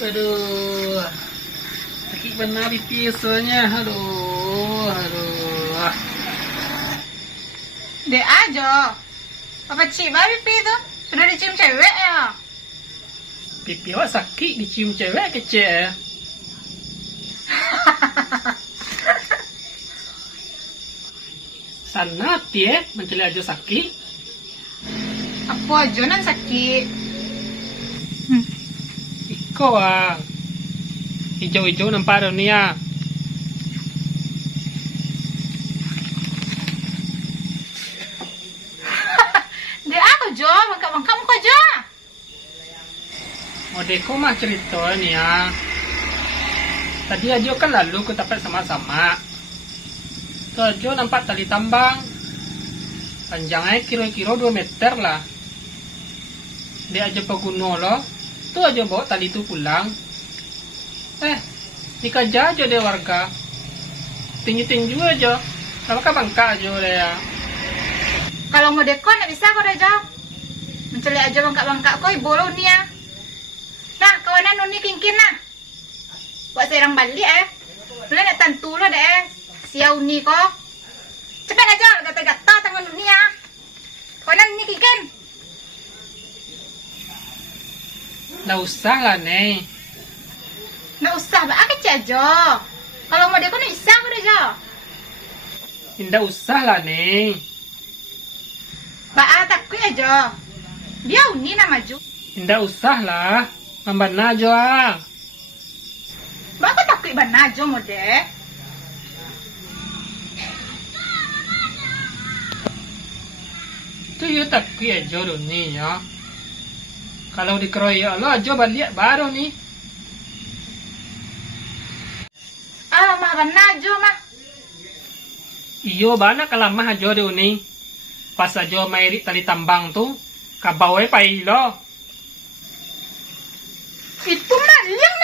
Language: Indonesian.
Aduh, sakit benar pipi soalnya. Aduh. Dek aja. Apa cium pipi itu? Sudah dicium cewek ya? Pipi awak sakit dicium cewek kecil. Sana tie menceli aja sakit. Apa aja nan sakit? Iko hijau-hijau nampak dunia. Dek aku jo, bangkak-bangkak muka jo. Modeko mah cerita nih ya. Tadi aja kan lalu ke tempat sama-sama. Tuh aja nampak tali tambang. Panjangnya kira-kira 2 meter lah. Dia aja peguno loh. Tuh aja bawa tali itu pulang. Dikaja aja deh warga. Tinggi-tinggi aja. Nampak bangka aja deh ya. Kalau mau dekor nggak bisa kok jo. Menceli aja bangkak-bangkak kok ibu lo nih ya. Nah kawanan nuni kingkin nah. Buat serang balik Lu nak tentu lo deh. Siau ni kok. Cepat aja gata-gata tangan nuni ya. Kawanan nuni kingkin. Nggak usah lah nih. Nggak usah, mbak kecil aja. Kalau mau dekor nggak bisa kok jo. Nggak usah lah nih. Mbak takut aja. Dia uni nak maju. Nggak usah lah. Membana aja. Mbak aku takut bana aja mau deh. Itu ya takut aja dulu nih ya. Kalau dikeroyok lo aja balik baru nih. Mah bana aja mah. Iyo bana kalamah aja dulu nih. Pas aja mairi tali tambang tuh. Kabawai pa ilo. Itu mah liang